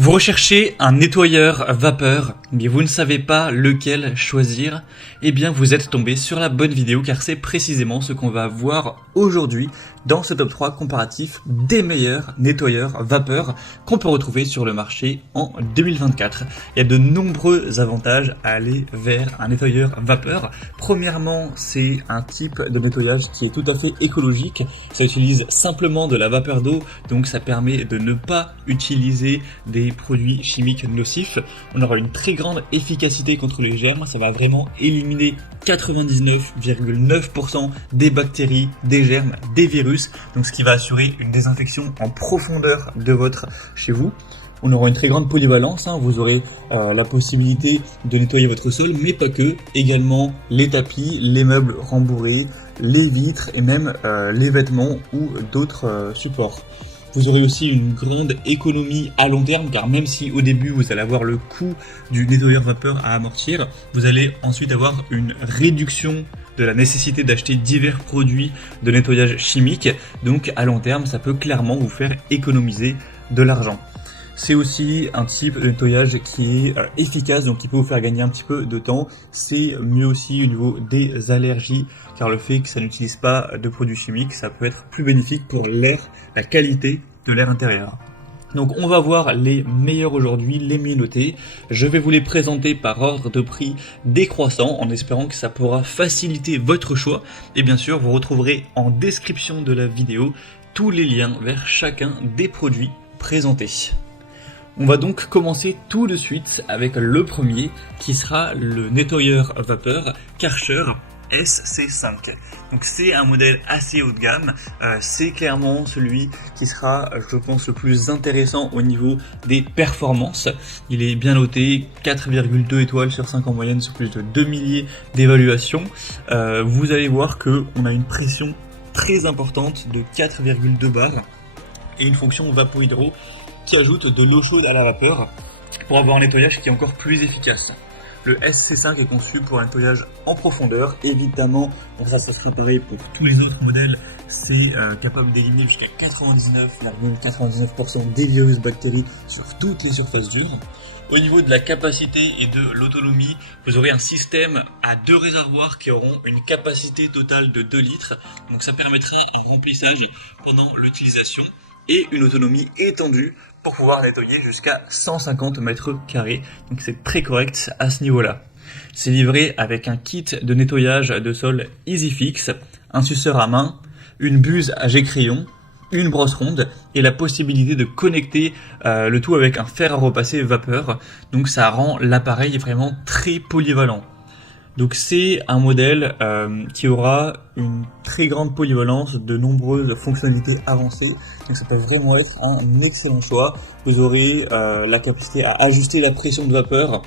Vous recherchez un nettoyeur vapeur, mais vous ne savez pas lequel choisir? Eh bien, vous êtes tombé sur la bonne vidéo car c'est précisément ce qu'on va voir aujourd'hui dans ce top 3 comparatif des meilleurs nettoyeurs vapeur qu'on peut retrouver sur le marché en 2024. Il y a de nombreux avantages à aller vers un nettoyeur vapeur. Premièrement, c'est un type de nettoyage qui est tout à fait écologique. Ça utilise simplement de la vapeur d'eau, donc ça permet de ne pas utiliser des produits chimiques nocifs. On aura une très grande efficacité contre les germes, ça va vraiment éliminer 99,9% des bactéries, des germes, des virus, donc ce qui va assurer une désinfection en profondeur de chez vous. On aura une très grande polyvalence, vous aurez la possibilité de nettoyer votre sol, mais pas que, également les tapis, les meubles rembourrés, les vitres et même les vêtements ou d'autres supports. Vous aurez aussi une grande économie à long terme, car même si au début vous allez avoir le coût du nettoyeur vapeur à amortir, vous allez ensuite avoir une réduction de la nécessité d'acheter divers produits de nettoyage chimique. Donc à long terme, ça peut clairement vous faire économiser de l'argent. C'est aussi un type de nettoyage qui est efficace, donc qui peut vous faire gagner un petit peu de temps. C'est mieux aussi au niveau des allergies, car le fait que ça n'utilise pas de produits chimiques, ça peut être plus bénéfique pour l'air, la qualité de l'air intérieur. Donc on va voir les meilleurs aujourd'hui, les mieux notés. Je vais vous les présenter par ordre de prix décroissant en espérant que ça pourra faciliter votre choix. Et bien sûr, vous retrouverez en description de la vidéo tous les liens vers chacun des produits présentés. On va donc commencer tout de suite avec le premier qui sera le nettoyeur vapeur Karcher SC5. Donc c'est un modèle assez haut de gamme, c'est clairement celui qui sera, je pense, le plus intéressant au niveau des performances. Il est bien noté, 4,2 étoiles sur 5 en moyenne sur plus de 2 milliers d'évaluations. Vous allez voir qu'on a une pression très importante de 4,2 bars et une fonction vapo-hydro qui ajoute de l'eau chaude à la vapeur pour avoir un nettoyage qui est encore plus efficace. Le SC5 est conçu pour un nettoyage en profondeur. Évidemment, ça sera pareil pour tous les autres modèles, c'est capable d'éliminer jusqu'à 99,99% des virus bactéries sur toutes les surfaces dures. Au niveau de la capacité et de l'autonomie, vous aurez un système à 2 réservoirs qui auront une capacité totale de 2 litres. Donc ça permettra un remplissage pendant l'utilisation et une autonomie étendue pour pouvoir nettoyer jusqu'à 150 mètres carrés. Donc c'est très correct à ce niveau-là. C'est livré avec un kit de nettoyage de sol EasyFix, un suceur à main, une buse à jet crayon, une brosse ronde et la possibilité de connecter le tout avec un fer à repasser vapeur. Donc ça rend l'appareil vraiment très polyvalent. Donc c'est un modèle qui aura une très grande polyvalence, de nombreuses fonctionnalités avancées. Donc ça peut vraiment être un excellent choix. Vous aurez la capacité à ajuster la pression de vapeur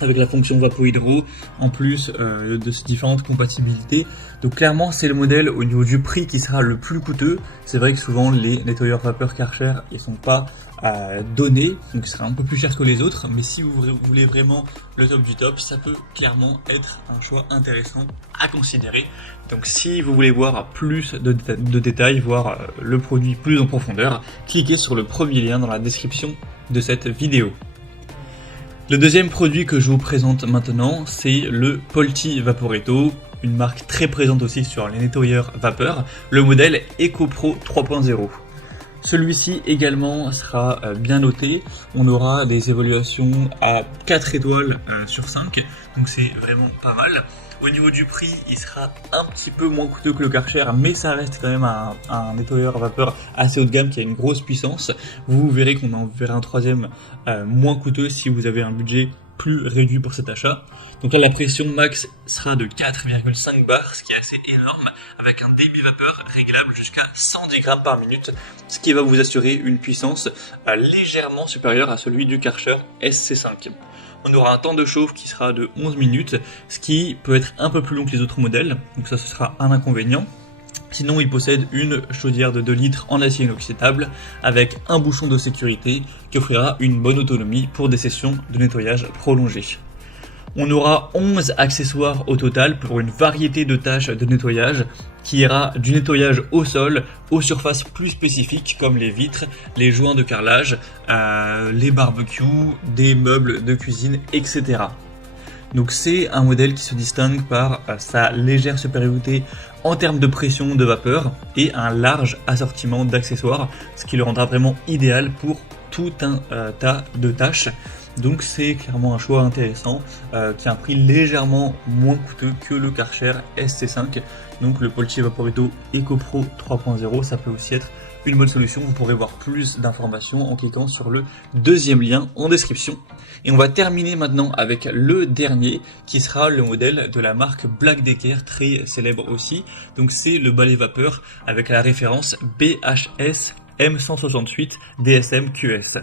avec la fonction vapo-hydro, en plus de ces différentes compatibilités. Donc clairement c'est le modèle au niveau du prix qui sera le plus coûteux. C'est vrai que souvent les nettoyeurs vapeur Karcher ils sont pas donnés, donc ce sera un peu plus cher que les autres, mais si vous voulez vraiment le top du top, ça peut clairement être un choix intéressant à considérer. Donc si vous voulez voir plus de détails, voir le produit plus en profondeur, cliquez sur le premier lien dans la description de cette vidéo. Le deuxième produit que je vous présente maintenant, c'est le Polti Vaporetto, une marque très présente aussi sur les nettoyeurs vapeur, le modèle EcoPro 3.0. Celui-ci également sera bien noté, on aura des évaluations à 4 étoiles sur 5, donc c'est vraiment pas mal. Au niveau du prix, il sera un petit peu moins coûteux que le Karcher, mais ça reste quand même un nettoyeur vapeur assez haut de gamme qui a une grosse puissance. Vous verrez qu'on en verra un troisième moins coûteux si vous avez un budget plus réduit pour cet achat. Donc là, la pression max sera de 4,5 bars, ce qui est assez énorme, avec un débit vapeur réglable jusqu'à 110 grammes par minute, ce qui va vous assurer une puissance légèrement supérieure à celui du Karcher SC5. On aura un temps de chauffe qui sera de 11 minutes, ce qui peut être un peu plus long que les autres modèles, donc ça ce sera un inconvénient. Sinon, il possède une chaudière de 2 litres en acier inoxydable avec un bouchon de sécurité qui offrira une bonne autonomie pour des sessions de nettoyage prolongées. On aura 11 accessoires au total pour une variété de tâches de nettoyage qui ira du nettoyage au sol aux surfaces plus spécifiques comme les vitres, les joints de carrelage, les barbecues, des meubles de cuisine, etc. Donc c'est un modèle qui se distingue par sa légère supériorité en termes de pression de vapeur et un large assortiment d'accessoires, ce qui le rendra vraiment idéal pour tout un tas de tâches. Donc c'est clairement un choix intéressant qui a un prix légèrement moins coûteux que le Karcher SC5. Donc le Polchi Vaporetto EcoPro 3.0, ça peut aussi être une bonne solution. Vous pourrez voir plus d'informations en cliquant sur le deuxième lien en description. Et on va terminer maintenant avec le dernier qui sera le modèle de la marque Black Decker, très célèbre aussi. Donc c'est le balai vapeur avec la référence BHS M168 DSM QS.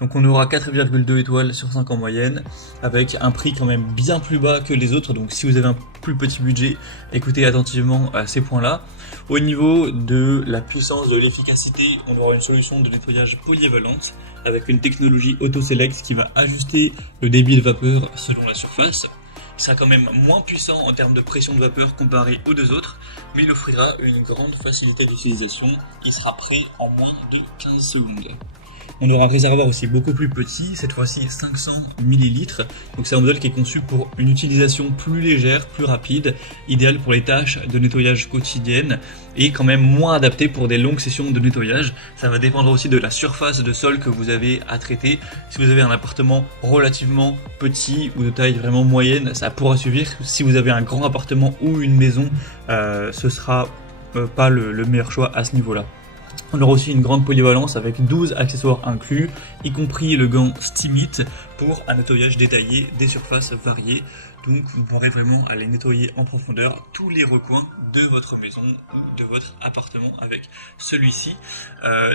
Donc on aura 4,2 étoiles sur 5 en moyenne, avec un prix quand même bien plus bas que les autres, donc si vous avez un plus petit budget, écoutez attentivement ces points-là. Au niveau de la puissance, de l'efficacité, on aura une solution de nettoyage polyvalente, avec une technologie auto-select qui va ajuster le débit de vapeur selon la surface. Ça sera quand même moins puissant en termes de pression de vapeur comparé aux deux autres, mais il offrira une grande facilité d'utilisation qui sera prêt en moins de 15 secondes. On aura un réservoir aussi beaucoup plus petit, cette fois-ci 500 ml. Donc c'est un modèle qui est conçu pour une utilisation plus légère, plus rapide, idéal pour les tâches de nettoyage quotidiennes et quand même moins adapté pour des longues sessions de nettoyage. Ça va dépendre aussi de la surface de sol que vous avez à traiter. Si vous avez un appartement relativement petit ou de taille vraiment moyenne, ça pourra suffire. Si vous avez un grand appartement ou une maison, ce sera pas le meilleur choix à ce niveau-là. On aura aussi une grande polyvalence avec 12 accessoires inclus, y compris le gant Steamit pour un nettoyage détaillé des surfaces variées. Donc vous pourrez vraiment aller nettoyer en profondeur tous les recoins de votre maison ou de votre appartement avec celui-ci.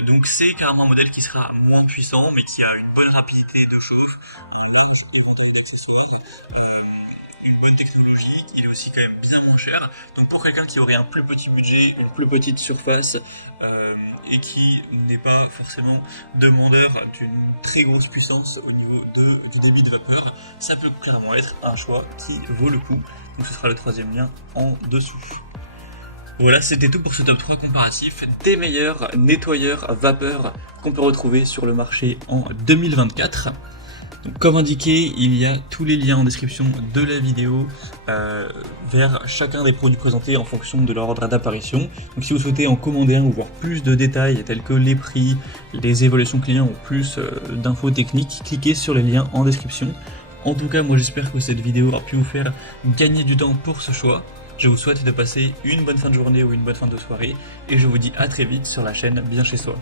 Donc c'est carrément un modèle qui sera moins puissant mais qui a une bonne rapidité de chauffe, un large éventail d'accessoires, une bonne technologie, il est aussi quand même bien moins cher. Donc pour quelqu'un qui aurait un plus petit budget, une plus petite surface et qui n'est pas forcément demandeur d'une très grosse puissance au niveau du débit de vapeur, ça peut clairement être un choix qui vaut le coup. Donc ce sera le troisième lien en dessous. Voilà, c'était tout pour ce top 3 comparatif des meilleurs nettoyeurs vapeur qu'on peut retrouver sur le marché en 2024. Donc, comme indiqué, il y a tous les liens en description de la vidéo vers chacun des produits présentés en fonction de leur ordre d'apparition. Donc si vous souhaitez en commander un ou voir plus de détails tels que les prix, les évaluations clients ou plus d'infos techniques, cliquez sur les liens en description. En tout cas, moi j'espère que cette vidéo aura pu vous faire gagner du temps pour ce choix. Je vous souhaite de passer une bonne fin de journée ou une bonne fin de soirée et je vous dis à très vite sur la chaîne Bien Chez Soi.